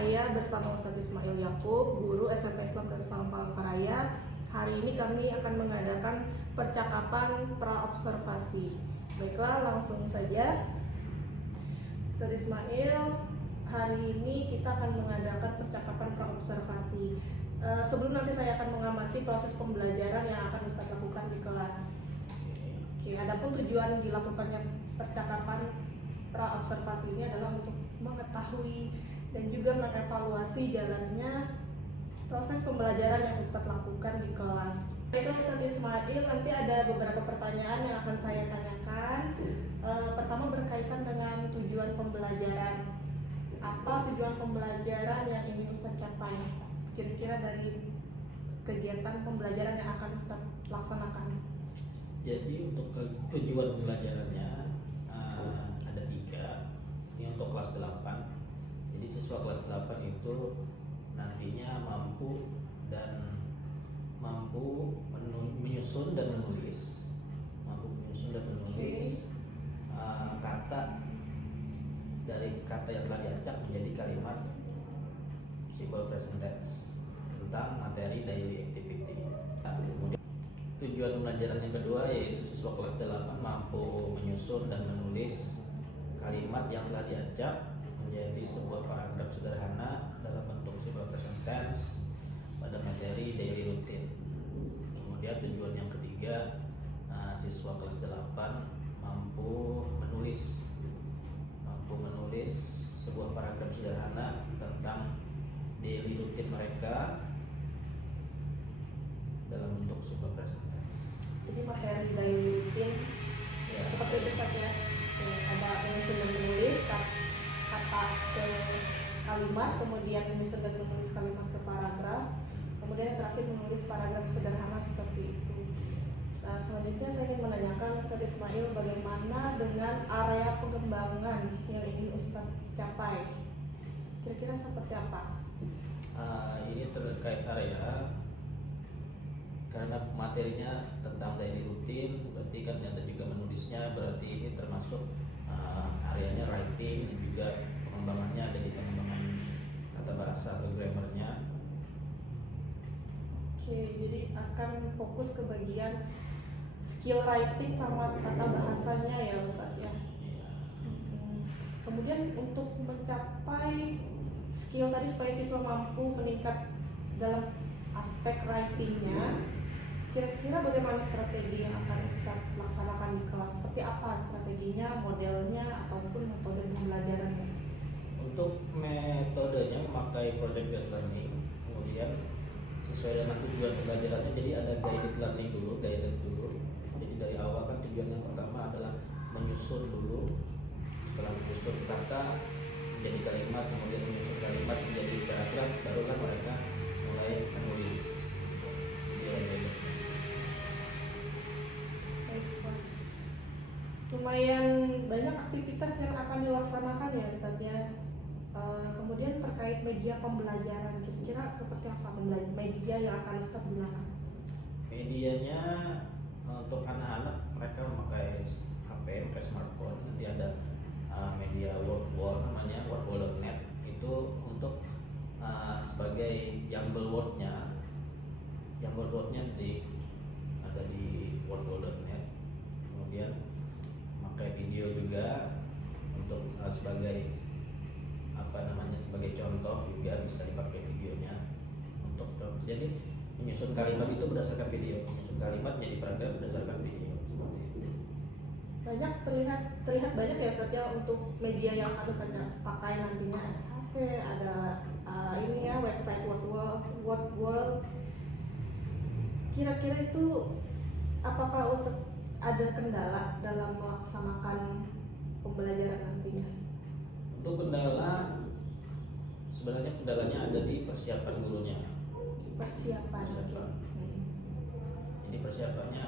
saya bersama Ustadz Ismail Yakub, guru SMP Islam Darussalam Palangkaraya. Hari ini kami akan mengadakan percakapan pra-observasi. Baiklah, langsung saja. Ustadz Ismail, hari ini kita akan mengadakan percakapan pra-observasi. Sebelum nanti saya akan mengamati proses pembelajaran yang akan Ustadz lakukan di kelas. Oke, adapun tujuan dilakukannya percakapan pra-observasi ini adalah untuk mengetahui dan juga mengevaluasi jalannya proses pembelajaran yang Ustadz lakukan di kelas. Baiklah Ustadz Ismail, nanti ada beberapa pertanyaan yang akan saya tanyakan. Pertama berkaitan dengan tujuan pembelajaran. Apa tujuan pembelajaran yang ingin Ustadz capai? Kira-kira dari kegiatan pembelajaran yang akan Ustadz laksanakan. Jadi untuk tujuan pembelajarannya ada 3. Ini untuk kelas 8. Jadi siswa kelas 8 itu nantinya mampu menyusun dan menulis kata dari kata yang telah diacak menjadi kalimat simple present tense tentang materi daily activity. Kemudian tujuan pembelajaran yang kedua yaitu siswa kelas 8 mampu menyusun dan menulis kalimat yang telah diacak menjadi sebuah paragraf sederhana dalam bentuk simple present tense pada materi daily routine. Kemudian tujuan yang ketiga, siswa kelas 8 mampu menulis sebuah paragraf sederhana tentang daily routine mereka dalam bentuk simple present tense. Jadi materi daily routine Ya, seperti itu saja. Ada menyusun dan menulis kata ke kalimat, kemudian menyusun dan menulis kalimat ke paragraf, kemudian yang terakhir menulis paragraf sederhana seperti itu. Nah, selanjutnya saya ingin menanyakan Ustadz Ismail, bagaimana dengan area pengembangan yang ingin Ustadz capai? Kira-kira seperti apa? ini terkait area karena materinya tentang daily routine, berarti kan ternyata juga menulisnya, berarti ini termasuk areanya writing dan juga pengembangannya ada di pengembangan tata bahasa atau grammarnya. Oke, jadi akan fokus ke bagian skill writing sama tata bahasanya ya Ustadz ya. Kemudian untuk mencapai skill tadi supaya siswa mampu meningkat dalam aspek writingnya, kira-kira bagaimana strategi yang akan Ustadz laksanakan di kelas? Seperti apa strateginya, modelnya, ataupun metode pembelajarannya? Untuk metodenya memakai project based learning, kemudian sesuai dengan tujuan pembelajarannya, jadi ada guided learning dulu. Jadi dari awal kan tujuan yang pertama adalah menyusun dulu, setelah menyusun kata menjadi kalimat, kemudian menyusun kalimat menjadi paragraf, barulah mereka mulai menulis. Lumayan banyak aktivitas yang akan dilaksanakan ya Ustadz ya. Kemudian terkait media pembelajaran, kira-kira seperti apa media yang akan Ustadz gunakan? Medianya untuk anak-anak mereka memakai HP, memakai smartphone. Nanti ada media wordwall namanya wordwall.net, itu untuk sebagai jumble wordnya ada di wordwall.net. Kemudian memakai video juga untuk sebagai contoh, juga bisa dipakai videonya untuk jadi menyusun kalimat itu berdasarkan video, menyusun kalimat menjadi paragraf berdasarkan video, seperti itu. Banyak terlihat banyak ya Ustadz ya untuk media yang harus saja pakai nantinya, ada HP, ada ini ya website Wordwall. Kira-kira itu apakah Ustadz ada kendala dalam melaksanakan pembelajaran nantinya? Untuk kendala, sebenarnya kendalanya ada di persiapan gurunya. Persiapan. Jadi persiapannya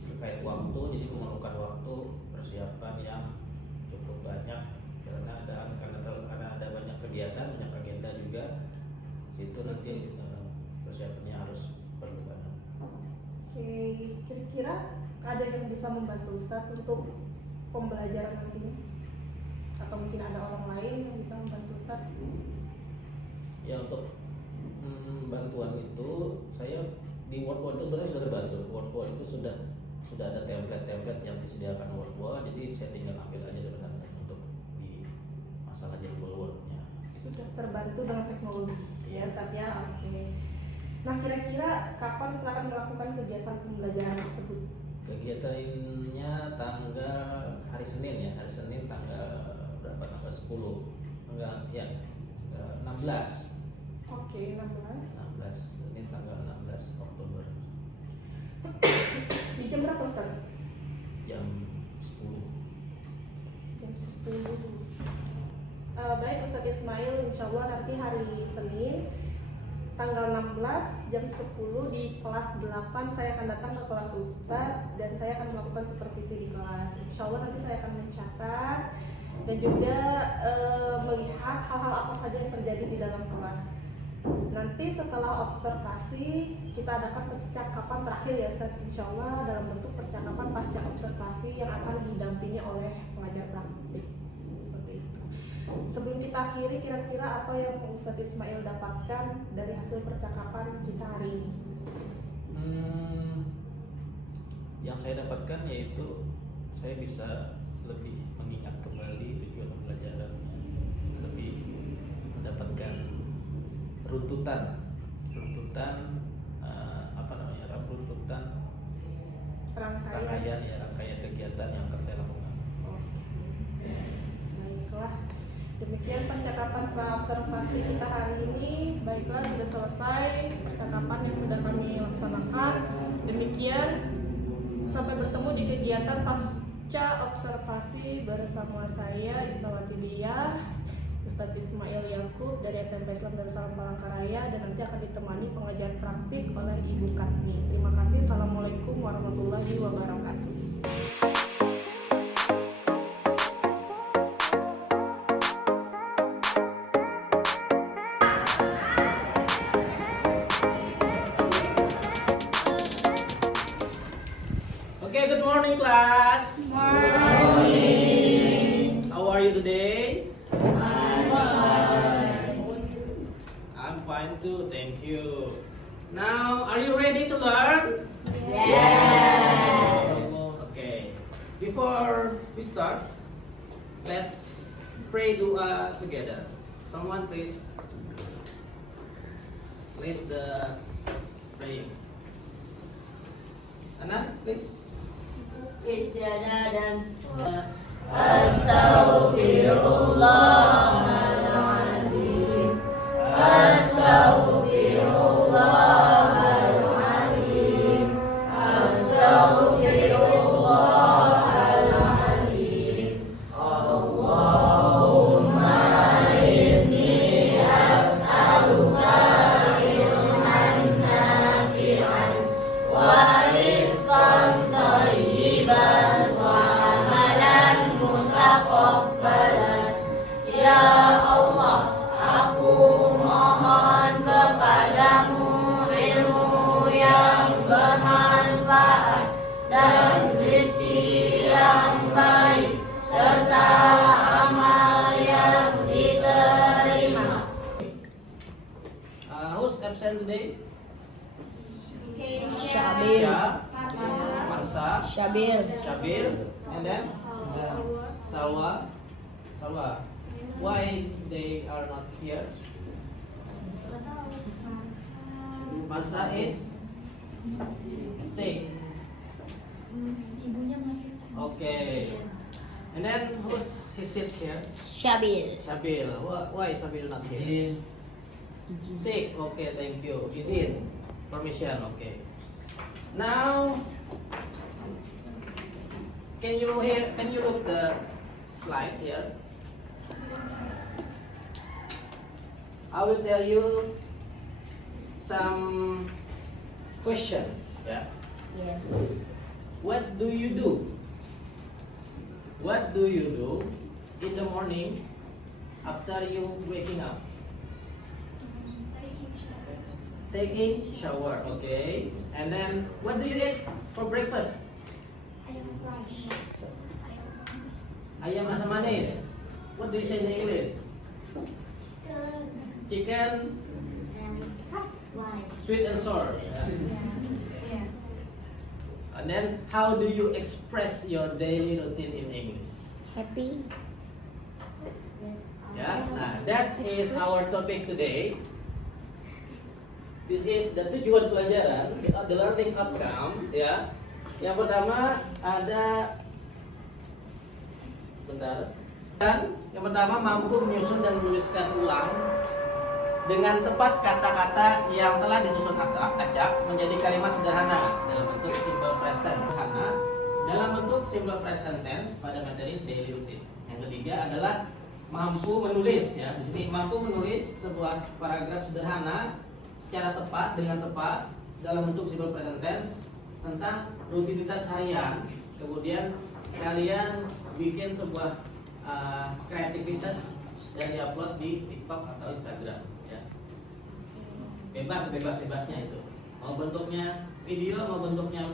terkait waktu, jadi memerlukan waktu persiapan yang cukup banyak karena ada banyak kegiatan, banyak agenda juga. Itu nanti persiapannya harus perlu banyak. Oke, kira-kira ada yang bisa membantu Ustadz untuk pembelajaran nantinya? atau mungkin ada orang lain yang bisa membantu Ustaz? Ya untuk bantuan itu saya di Wordwall itu sebenarnya sudah terbantu. Wordwall itu sudah ada template yang disediakan Wordwall, jadi saya tinggal ambil aja sebenarnya untuk di masalah jadwal Wordnya. Sudah terbantu dengan teknologi ya Ustaz ya. Oke. Nah, kira-kira kapan Ustaz akan melakukan kegiatan pembelajaran tersebut? Kegiatannya tanggal hari Senin ya, hari Senin tanggal berapa? Tanggal 10. Tanggal ya 16. Oke, 16. Senin tanggal 16 Oktober. Di jam berapa Ustaz? Jam 10. Jam 10. Baik Ustaz Ismail, insya Allah nanti hari Senin tanggal 16 jam 10 di kelas 8 saya akan datang ke kelas Ustaz dan saya akan melakukan supervisi di kelas. Insya Allah nanti saya akan mencatat dan juga melihat hal-hal apa saja yang terjadi di dalam kelas. Nanti setelah observasi kita adakan percakapan terakhir ya Ustaz, insya Allah dalam bentuk percakapan pasca observasi yang akan didampingi oleh pengajar praktik. Seperti itu. Sebelum kita akhiri, kira-kira apa yang Ustaz Ismail dapatkan dari hasil percakapan kita hari ini? Yang saya dapatkan yaitu saya bisa lebih mengingat kembali tujuan pembelajaran, lebih mendapatkan runtutan rangkaian kegiatan yang akan saya lakukan. Baiklah, demikian percakapan pra-observasi kita hari ini. Baiklah, sudah selesai percakapan yang sudah kami laksanakan. Demikian, sampai bertemu di kegiatan pasca observasi bersama saya Isnawati Diah, Ustadz Ismail Yakub dari SMP Islam Darussalam Palangkaraya, dan nanti akan ditemani pengajar praktik oleh Ibu Katmi. Terima kasih. Assalamualaikum warahmatullahi wabarakatuh. Okay, good morning class. Morning. How are you today? I'm fine too, thank you. Now, are you ready to learn? Yes. Okay. Before we start, let's pray dua together. Someone please lead the praying. Anna, please. Istiadah dan Astaghfirullahaladzim. Astaghfirullahaladzim. Astaghfirullahaladzim. Allahumma inni as'aluka ilman nafi'an wa rizqan thayyiban wa amalan mutaqabbalan. Ya Allah, aku mohon kepadamu ilmu yang bermanfaat dan rezeki yang baik serta amal yang diterima. Who's absent today? Syabil. Marsa, Syabil. Syabil, and then Salwa. Salwa. Why they are not here? Marsa is sick. Okay. And then who's he sits here? Syabil. Syabil. Why Syabil not here? Sick. Okay, thank you. Izin. Permission. Okay. Now, can you look the slide here? I will tell you some question. Yeah. Yes. What do you do? What do you do in the morning after you waking up? Taking shower, okay. And then what do you eat for breakfast? Ayam asam manis. What do you say in English? Chicken, sweet and sour. Yeah. And then, how do you express your daily routine in English? Happy. Ya, nah, that is our topic today. This is the tujuan pelajaran, the learning outcome. Ya, yang pertama ada, bentar. Dan yang pertama mampu menyusun dan menuliskan ulang dengan tepat kata-kata yang telah disusun acak menjadi kalimat sederhana dalam bentuk simple present sederhana dalam bentuk simple present tense pada materi daily routine. Yang ketiga adalah mampu menulis, ya. Di sini mampu menulis sebuah paragraf sederhana secara tepat dengan tepat dalam bentuk simple present tense tentang rutinitas harian. Kemudian kalian bikin sebuah kreativitas dan diupload di TikTok atau Instagram, ya. Bebasnya itu. Mau bentuknya video, mau bentuknya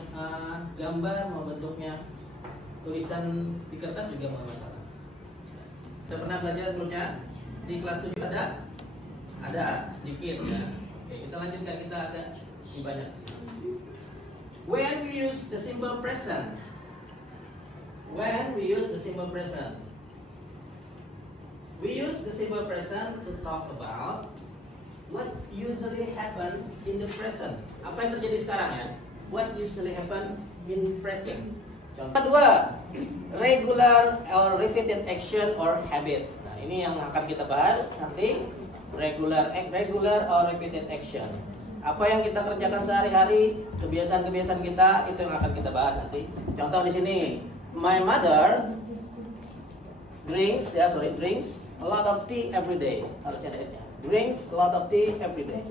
gambar, mau bentuknya tulisan di kertas juga nggak masalah. Sudah pernah belajar sebelumnya di kelas 7 ada? Ada sedikit, ya. Oke, kita lanjutkan, kita ada di banyak. When we use the simple present. When we use the simple present. We use the simple present to talk about what usually happen in the present. Apa yang terjadi sekarang, ya? What usually happen in present. Contoh kedua, regular or repeated action or habit. Nah, ini yang akan kita bahas nanti. Regular or repeated action. Apa yang kita kerjakan sehari-hari, kebiasaan-kebiasaan kita, itu yang akan kita bahas nanti. Contoh di sini, my mother drinks a lot of tea every day. Harusnya ada S-nya. Drinks a lot of tea every day.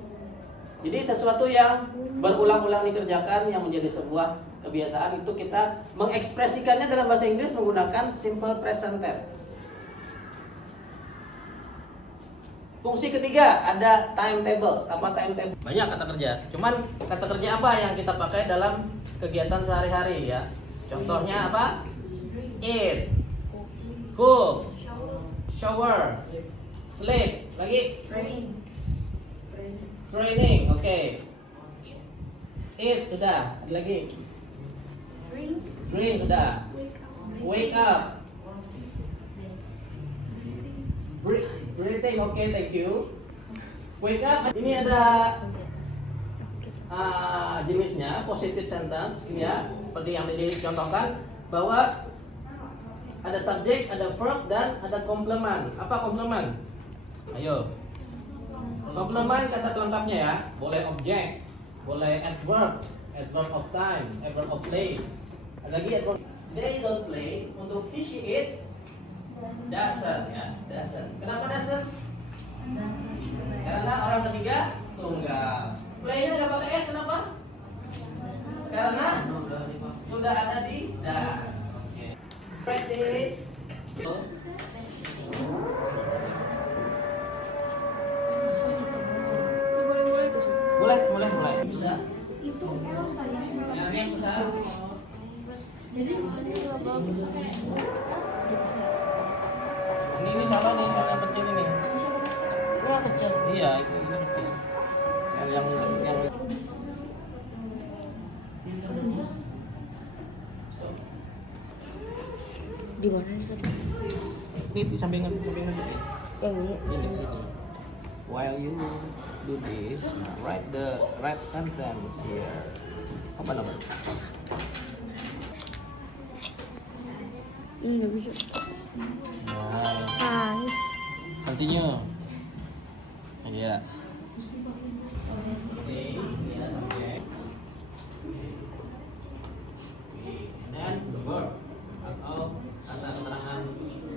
Jadi sesuatu yang berulang-ulang dikerjakan yang menjadi sebuah kebiasaan itu kita mengekspresikannya dalam bahasa Inggris menggunakan simple present tense. Fungsi ketiga ada timetables. Apa timetable? Banyak kata kerja. Cuman kata kerja apa yang kita pakai dalam kegiatan sehari-hari, ya? Contohnya apa? Eat, cook, shower, sleep, lagi training, oke. Eat sudah, ada lagi. Drink sudah. Wake up. Breathing, oke, thank you. Wake up. Ini ada jenisnya positive sentence, ya, seperti yang tadi dicontohkan bahwa ada subjek, ada verb, dan ada komplement. Apa komplement? Ayo. Komplement kata pelengkapnya, ya. Boleh objek, boleh adverb, adverb of time, adverb of place. Ada lagi adverb. They don't play. Untuk she eat, doesn't, ya. Doesn't. Kenapa doesn't? Karena orang ketiga tunggal. Play-nya nggak pakai S, kenapa? Karena sudah ada di does. Practice. Mulai. Bisa. Itu Yang ini yang besar. Ini salah nih, yang kecil ini. yang kecil. Iya, itu kecil. Yang Di mana sih? ini di sampingan Yang ini. ini sini. While you do this, write the right sentence here. Apa namanya? Nggak bisa. Nice. Continue. Ya. Dan verb atau kata keterangan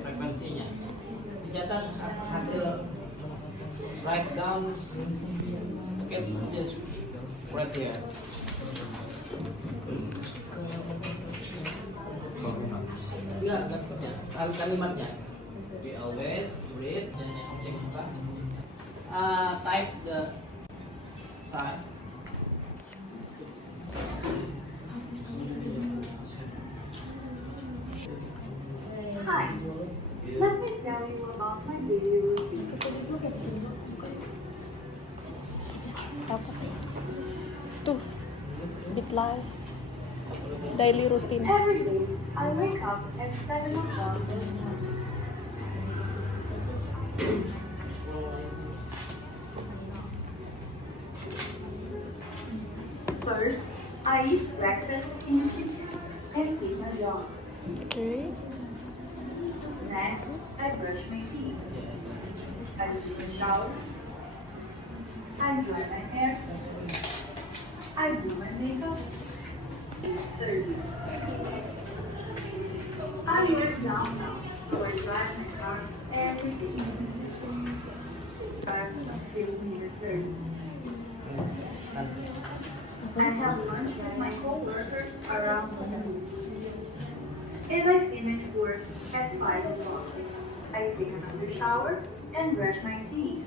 frekuensinya. Dicatat hasil write down. Get just right here. Enggak sepertinya. Kalimatnya. We always read dan objek apa? Type the sign. Hi, let me tell you of my daily routine. Apa? Tuh, reply. Daily routine. Every day, I wake up at 7 o'clock. First, I eat breakfast in the kitchen and feed my dog. Okay. Next, I brush my teeth. I take a shower. I dry my hair. I do my makeup. 30. I work downtown, so I drive my car every day. Drive 15 minutes early. I have lunch with my co-workers around noon. If I finish work at 5 o'clock, I take another shower and brush my teeth.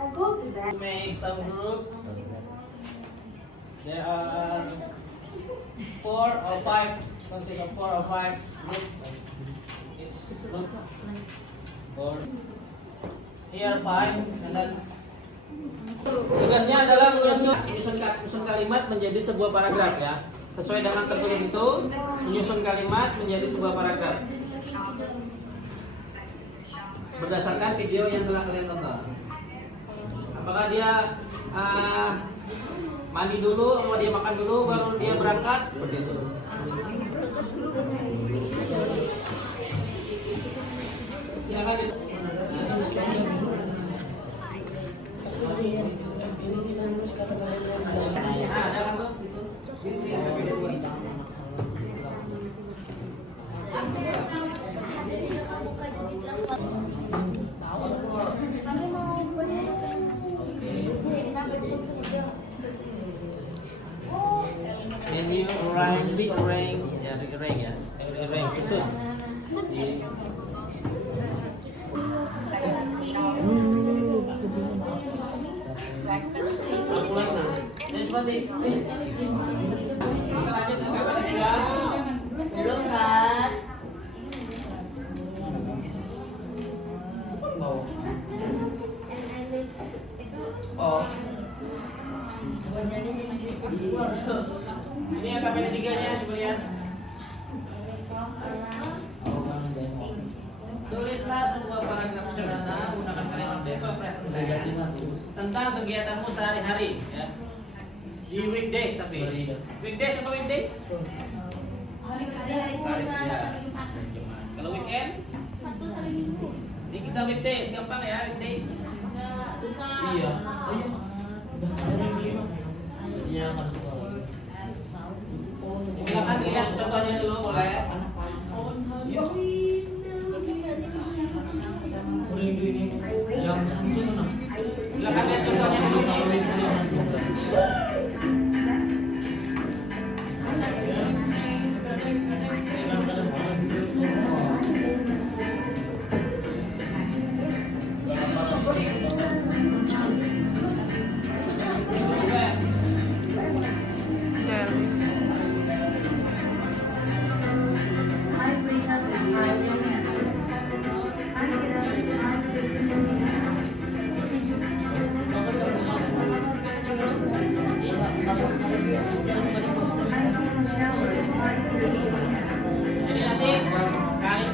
I go to bed. Make some group. There are 4 or 5. Consist of 4 or 5 group. It's group. 4. Here 5 and then tugasnya adalah menyusun kalimat menjadi sebuah paragraf ya. Sesuai dengan tertulis itu, menyusun kalimat menjadi sebuah paragraf. Berdasarkan video yang telah kalian tonton. Apakah dia mandi dulu, atau dia makan dulu, baru dia berangkat? Begitu. Silakan. Can you arrange susun. Belum kan? Oh. Ini yang KPD 3-nya coba lihat. Tulislah sebuah paragraf sederhana menggunakan kalimat simple present tense tentang kegiatanmu sehari-hari ya. Di weekdays tapi. Weekdays apa weekdays? Kalau weekend? Ini kita weekdays, gampang ya weekdays. Iya. Iya masuk. Silakan dilihat contohnya dulu boleh. Silakan lihat contohnya dulu. I wake up at 5 a.m. I get up at 5:15 a.m. I take a shower at 5:30 a.m. Jadi nanti kait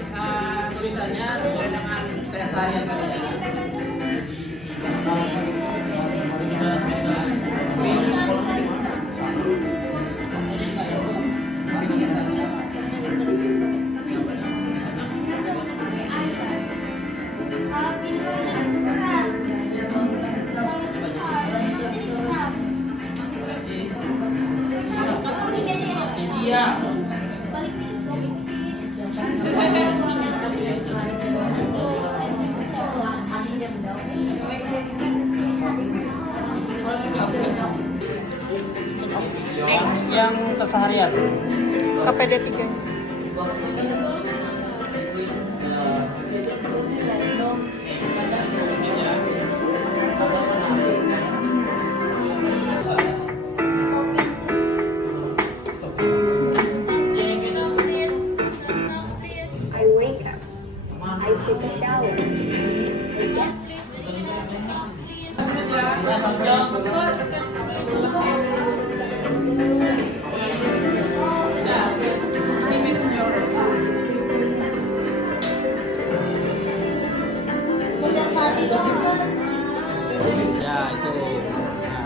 tulisannya sesuai dengan tes harian kalian. Iya. Yang keseharian. KPD 3. I wake up. I take a shower.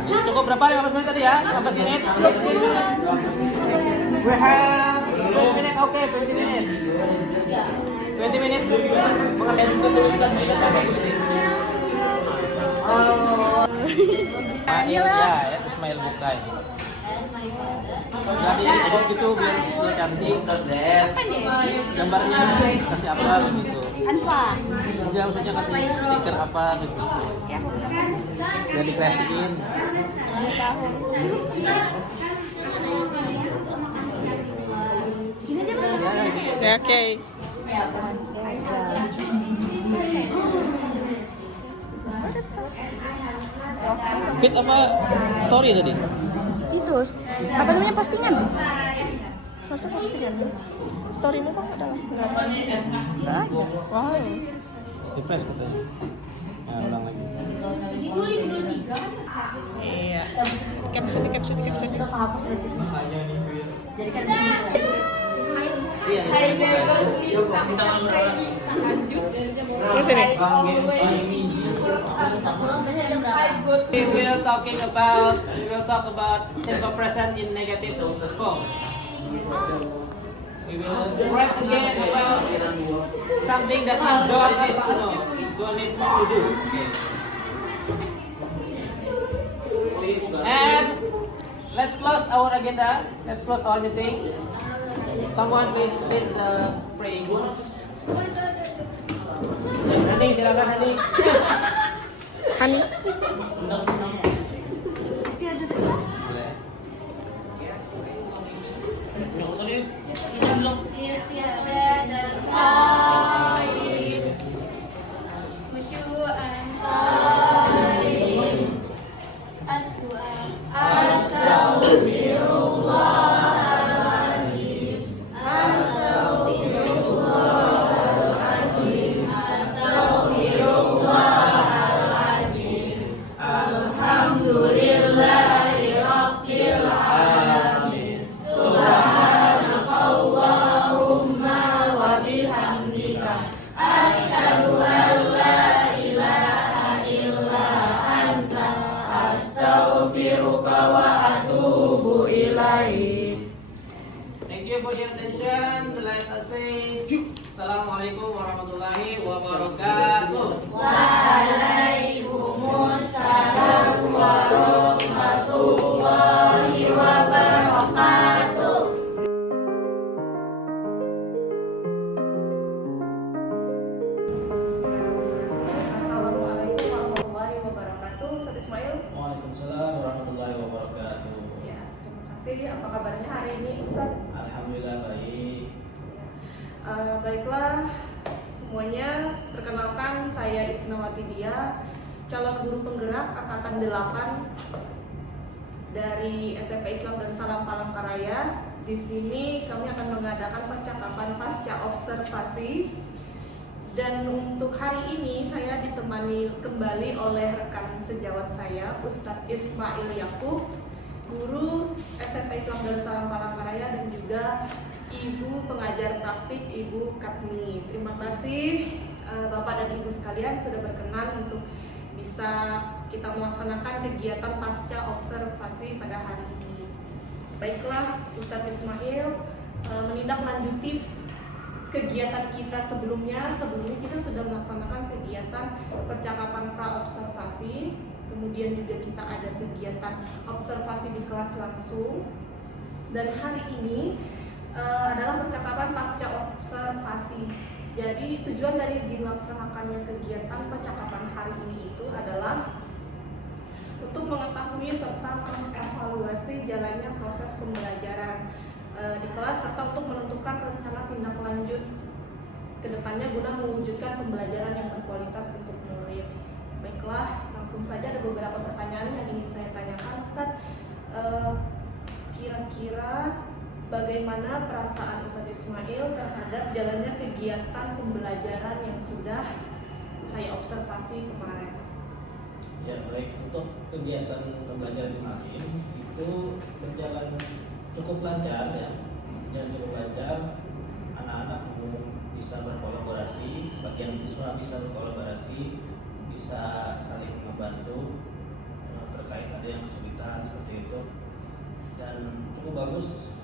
Cukup berapa? 15 menit tadi ya? 15 menit? We have 20 minutes, oke, 20 minutes. 20 minutes. Pengertian juga tuliskan juga sampai Gusti. Ismail ya, Ismail buka ini. Jadi edit gitu biar cantik, gambarnya kasih apa gitu. Dia maksudnya kasih stiker apa gitu. Biar dikreasiin. Oke. Fit apa story tadi? Itu apa namanya postingan? Sosok postingan. Storymu bang adalah enggak ada. Wow. Refresh katanya. Nah, ulang lagi. Iya. Caption. Jadi kan Iya, Terus ini. We will talk about simple present in negative form. We will write again about something that we don't need to know, don't need to do. And let's close our agenda. Let's close our meeting. Someone please lead the praying. Hani, silakan Hani. Hani. Thank you for your attention. Let us say Assalamualaikum warahmatullahi wabarakatuh. Waalaikumsalam warahmatullahi wabarakatuh. Assalamualaikum warahmatullahi wabarakatuh. Ustaz Ismail. Waalaikumsalam warahmatullahi wabarakatuh. Ya, terima kasih. Apa kabarnya hari ini, Ustaz? Alhamdulillah baik. Baiklah, semuanya perkenalkan saya Isnawati Dia, calon guru penggerak angkatan 8 dari SMP Islam dan Salam Palangkaraya. Di sini kami akan mengadakan percakapan pasca observasi. Dan untuk hari ini saya ditemani kembali oleh rekan sejawat saya, Ustadz Ismail Yakub, guru SMP Islam dan Salam Palangkaraya, dan juga Ibu pengajar praktik Ibu Katmi. Terima kasih Bapak dan Ibu sekalian sudah berkenan untuk bisa kita melaksanakan kegiatan pasca observasi pada hari ini. Baiklah, Ustadz Ismail menindaklanjuti kegiatan kita sebelumnya kita sudah melaksanakan kegiatan percakapan pra-observasi, kemudian juga kita ada kegiatan observasi di kelas langsung, dan hari ini adalah percakapan pasca observasi. Jadi tujuan dari dilaksanakannya kegiatan percakapan hari ini itu adalah untuk mengetahui serta mengevaluasi jalannya proses pembelajaran di kelas, serta untuk menentukan rencana tindak lanjut ke depannya guna mewujudkan pembelajaran yang berkualitas untuk murid. Baiklah, langsung saja ada beberapa pertanyaan yang ingin saya tanyakan, Ustadz. Kira-kira bagaimana perasaan Ustadz Ismail terhadap jalannya kegiatan pembelajaran yang sudah saya observasi kemarin? Ya baik, untuk kegiatan pembelajaran kemarin itu berjalan cukup lancar ya, dan cukup lancar. Anak-anak bisa berkolaborasi, sebagian siswa bisa berkolaborasi, bisa saling membantu terkait ada yang kesulitan seperti itu, dan cukup bagus.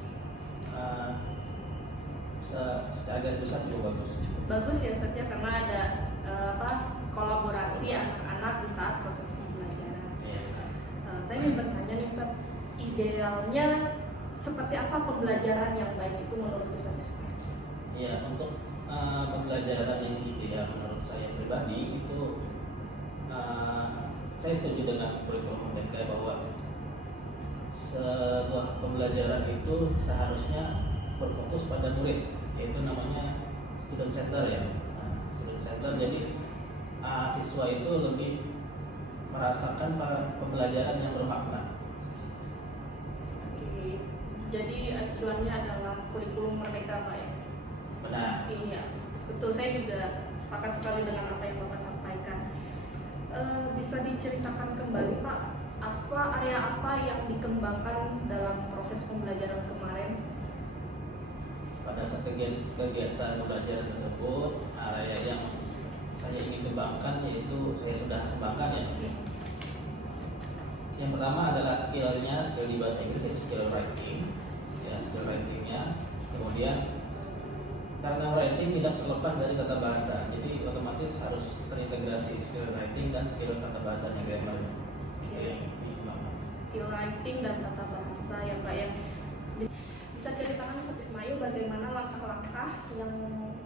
Secara garis besar cukup bagus. Bagus ya Ustaz ya, karena ada kolaborasi anak-anak di saat proses pembelajaran. Saya ingin bertanya nih Ustaz, idealnya seperti apa pembelajaran yang baik itu menurut Ustaz? Ya, untuk pembelajaran yang ideal menurut saya pribadi itu saya setuju dengan kurikulum Merdeka bahwa sebuah pembelajaran itu seharusnya berfokus pada murid, yaitu namanya student center ya. Student center, jadi siswa itu lebih merasakan pembelajaran yang bermakna. Oke. Jadi acuannya adalah kurikulum Merdeka Pak ya? Benar. Iya, betul. Saya juga sepakat sekali dengan apa yang Bapak sampaikan. Bisa diceritakan kembali Pak, area apa yang dikembangkan dalam proses pembelajaran kemarin? Pada saat kegiatan pembelajaran tersebut, area yang saya ingin kembangkan yaitu saya sudah kembangkan ya. Yang pertama adalah skill di bahasa Inggris, yaitu skill writing. Ya, skill writingnya. Kemudian karena writing tidak terlepas dari tata bahasa, jadi otomatis harus terintegrasi skill writing dan skill tata bahasanya grammar. Skill writing dan tata bahasa ya Pak ya. Bisa ceritakan Ustaz Ismail bagaimana langkah-langkah yang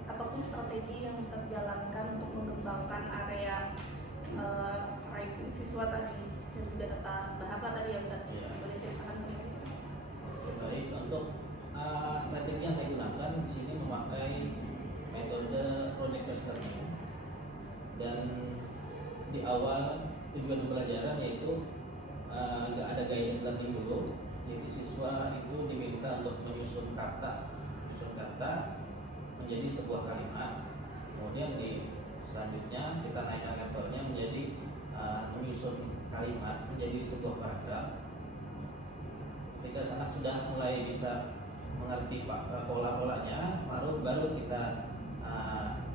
ataupun strategi yang Ustaz jalankan untuk mengembangkan area writing siswa tadi dan juga tata bahasa tadi ya Ustaz? Ya. Boleh ceritakan kembali? Oke, baik. Untuk strategi yang saya gunakan di sini memakai metode project based learning, dan di awal tujuan pembelajaran yaitu ada guidance learning dulu. Jadi siswa itu diminta untuk menyusun kata menjadi sebuah kalimat. Kemudian di selanjutnya kita naikkan levelnya menjadi menyusun kalimat menjadi sebuah paragraf. Ketika anak sudah mulai bisa mengerti pola-polanya, baru kita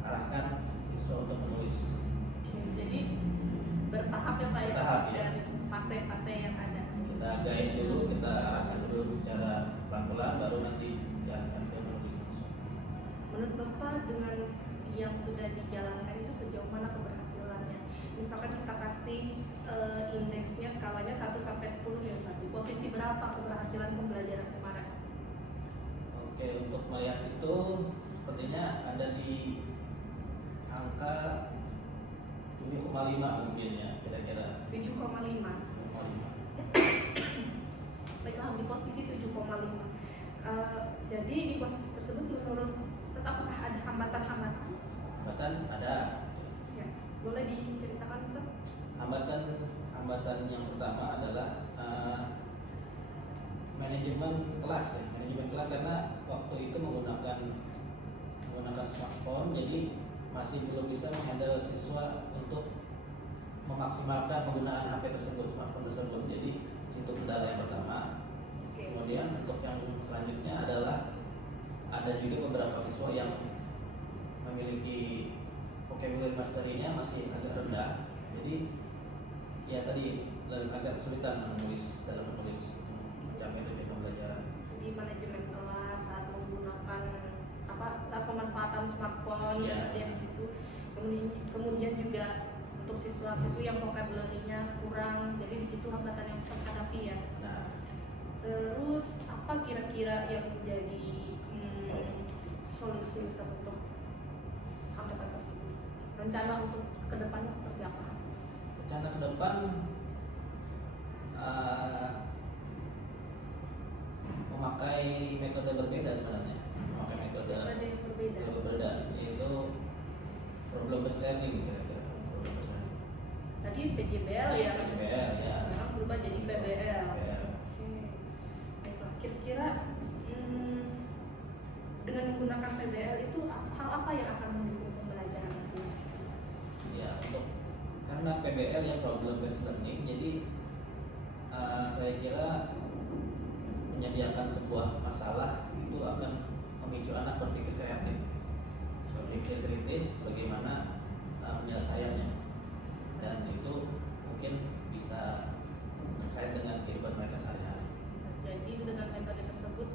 arahkan siswa untuk menulis. Oke, jadi bertahap ya Pak ya, Bertahap, ya. dari fase-fase yang ada. Kita guide dulu, kita arahkan dulu secara pelan-pelan, baru nanti jalankan ke menulis langsung. Menurut Bapak dengan yang sudah dijalankan itu sejauh mana keberhasilannya? Misalkan kita kasih indeksnya skalanya 1 sampai 10 ya Ustaz. Posisi berapa keberhasilan pembelajaran kemarin? Oke, untuk melihat itu sepertinya ada di angka 7,5 mungkin ya, kira-kira 7,5. 7,5. Baiklah, di posisi 7,5. Jadi di posisi tersebut menurut Ustaz apakah ada hambatan-hambatan? Hambatan ada. Ya, boleh diceritakan Ustaz? Hambatan yang pertama adalah manajemen kelas ya. Manajemen kelas karena waktu itu menggunakan smartphone, jadi masih belum bisa menghandle siswa untuk memaksimalkan penggunaan HP tersebut, smartphone tersebut. Jadi situ kendala yang pertama. Kemudian untuk yang selanjutnya adalah ada juga beberapa siswa yang memiliki vocabulary mastery-nya masih agak rendah. Jadi ya tadi agak kesulitan dalam menulis mencapai tujuan pembelajaran. Jadi manajemen kelas saat menggunakan saat pemanfaatan smartphone Ya. ya di situ. Kemudian juga untuk siswa-siswi yang vocabulary-nya kurang, jadi di situ hambatan yang Ustaz hadapi ya. Nah, Terus apa kira-kira yang menjadi solusi Ustaz untuk hambatan tersebut? Rencana untuk kedepannya seperti apa? rencana ke depan memakai metode berbeda sebenarnya. Memakai metode Ada yang berbeda. yaitu problem based learning kira-kira. Problem based learning. Tadi PJBL ya. PJBL ya. Sekarang berubah jadi PBL. PBL. Oke. Baiklah. Kira-kira dengan menggunakan PBL itu hal apa yang akan mendukung pembelajaran nanti? Ya, karena PBL yang problem based learning, jadi saya kira menyediakan sebuah masalah itu akan memicu anak berpikir kreatif, berpikir kritis bagaimana penyelesaiannya, dan itu mungkin bisa terkait dengan kehidupan mereka sehari-hari. Jadi dengan metode tersebut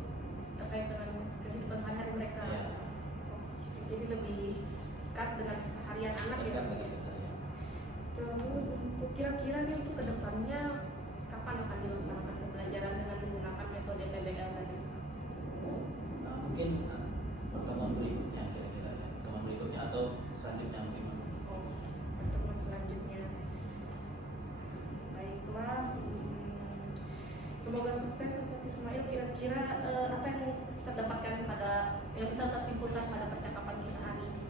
terkait dengan kehidupan sehari-hari mereka. Ya, Jadi lebih dekat dengan keseharian anak ya. dekat dengan keseharian. Terus untuk kira-kira nih untuk kedepannya kapan akan dilaksanakan pembelajaran dengan menggunakan metode PBL tadi? Mungkin pertemuan berikutnya kira-kira ya, pertemuan berikutnya atau selanjutnya mungkin. Oh, pertemuan selanjutnya. Baiklah, semoga sukses Ustaz Ismail. Kira-kira apa yang bisa dapatkan yang bisa saya simpulkan pada percakapan kita hari ini?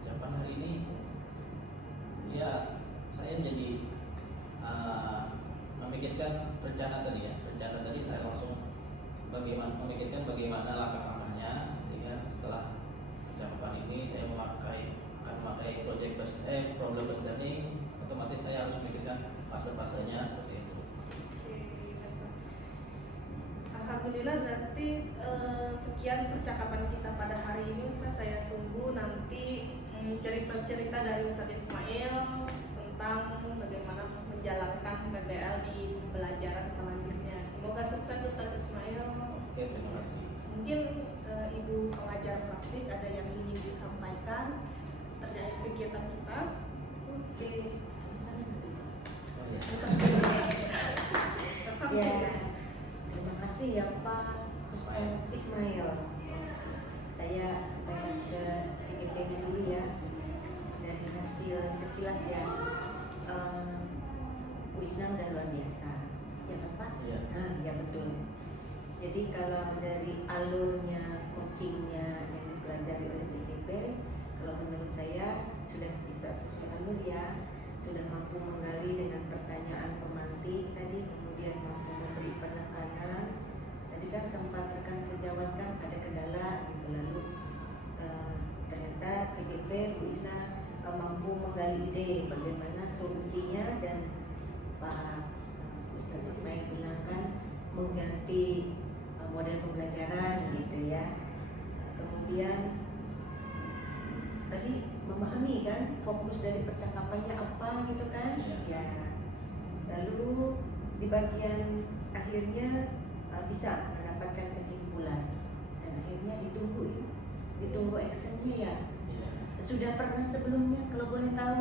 Ucapan hari ini ya saya jadi memikirkan rencana tadi saya langsung memikirkan bagaimana langkah-langkahnya. Jadi kan setelah percakapan ini saya akan memakai problem based learning, otomatis saya harus memikirkan fase-fasenya seperti itu. Oke, alhamdulillah berarti sekian percakapan kita pada hari ini Ustaz. Saya tunggu nanti cerita-cerita dari Ustaz Ismail tentang bagaimana menjalankan PBL di pembelajaran selanjutnya. Semoga sukses Ustaz Ismail. Oke, terima kasih. Mungkin Ibu pengajar praktik ada yang ingin disampaikan terkait kegiatan kita. Oke. Oh, ya. Ya, terima kasih ya Pak Ismail. Saya sampaikan ke CGP dulu ya. Dari hasil sekilas ya, Bu Isna udah luar biasa, ya kan Pak? Iya. Nah, ya betul. Jadi kalau dari alurnya, coachingnya yang dipelajari oleh CGP, kalau menurut saya sudah bisa sesuai alur ya, sudah mampu menggali dengan pertanyaan pemantik tadi, kemudian mampu memberi penekanan. Tadi kan sempat rekan sejawat kan ada kendala gitu, lalu ternyata CGP Bu Isna mampu menggali ide bagaimana solusinya, dan Pak Ustaz Ismail bilang kan mengganti model pembelajaran gitu ya. Kemudian tadi memahami kan fokus dari percakapannya apa gitu kan ya. Lalu di bagian akhirnya bisa mendapatkan kesimpulan, dan akhirnya ditunggu actionnya ya. Iya. Sudah pernah sebelumnya kalau boleh tahu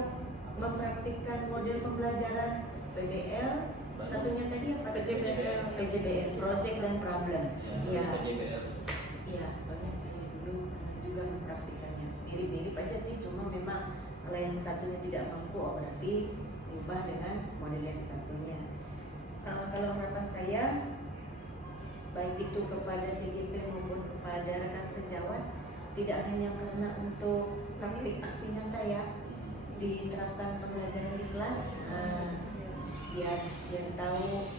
mempraktikkan model pembelajaran PBL, satunya tadi apa? PJBL, Project dan Problem. Ya, Iya. PJBL. Iya, soalnya saya dulu pernah juga mempraktikannya. Mirip-mirip aja sih, cuma memang kalau yang satunya tidak mampu, berarti ubah dengan model yang satunya. Kalau harapan saya, baik itu kepada CGP maupun kepada rekan sejawat, tidak hanya karena untuk praktik aksi nyata ya, diterapkan pembelajaran di kelas, biar tahu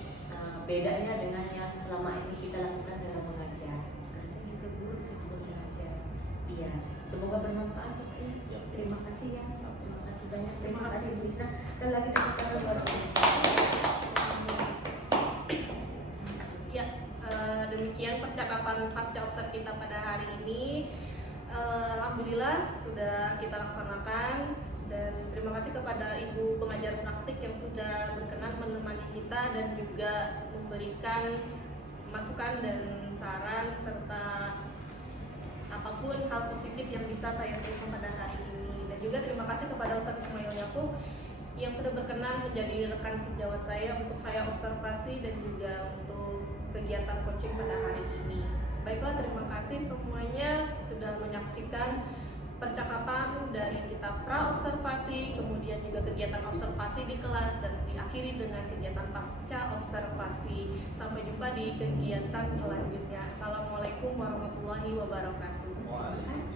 bedanya dengan yang selama ini kita lakukan dalam mengajar. Karena saya juga guru, saya juga mengajar. Iya, semoga bermanfaat ya Pak ya. Terima kasih ya, terima kasih banyak. Terima kasih Bu Isna. Sekali lagi tepuk tangan buat Bu Isna. Ya, demikian percakapan pasca obser kita pada hari ini. Alhamdulillah sudah kita laksanakan, dan terima kasih kepada Ibu pengajar praktik yang sudah berkenan menemani kita dan juga memberikan masukan dan saran serta apapun hal positif yang bisa saya terima pada hari ini. Dan juga terima kasih kepada Ustaz Ismail Yakub yang sudah berkenan menjadi rekan sejawat saya untuk saya observasi dan juga untuk kegiatan coaching pada hari ini. Baiklah, terima kasih semuanya sudah menyaksikan percakapan dari kita pra-observasi, kemudian juga kegiatan observasi di kelas, dan diakhiri dengan kegiatan pasca observasi. Sampai jumpa di kegiatan selanjutnya. Assalamualaikum warahmatullahi wabarakatuh. Waalaikumsalam.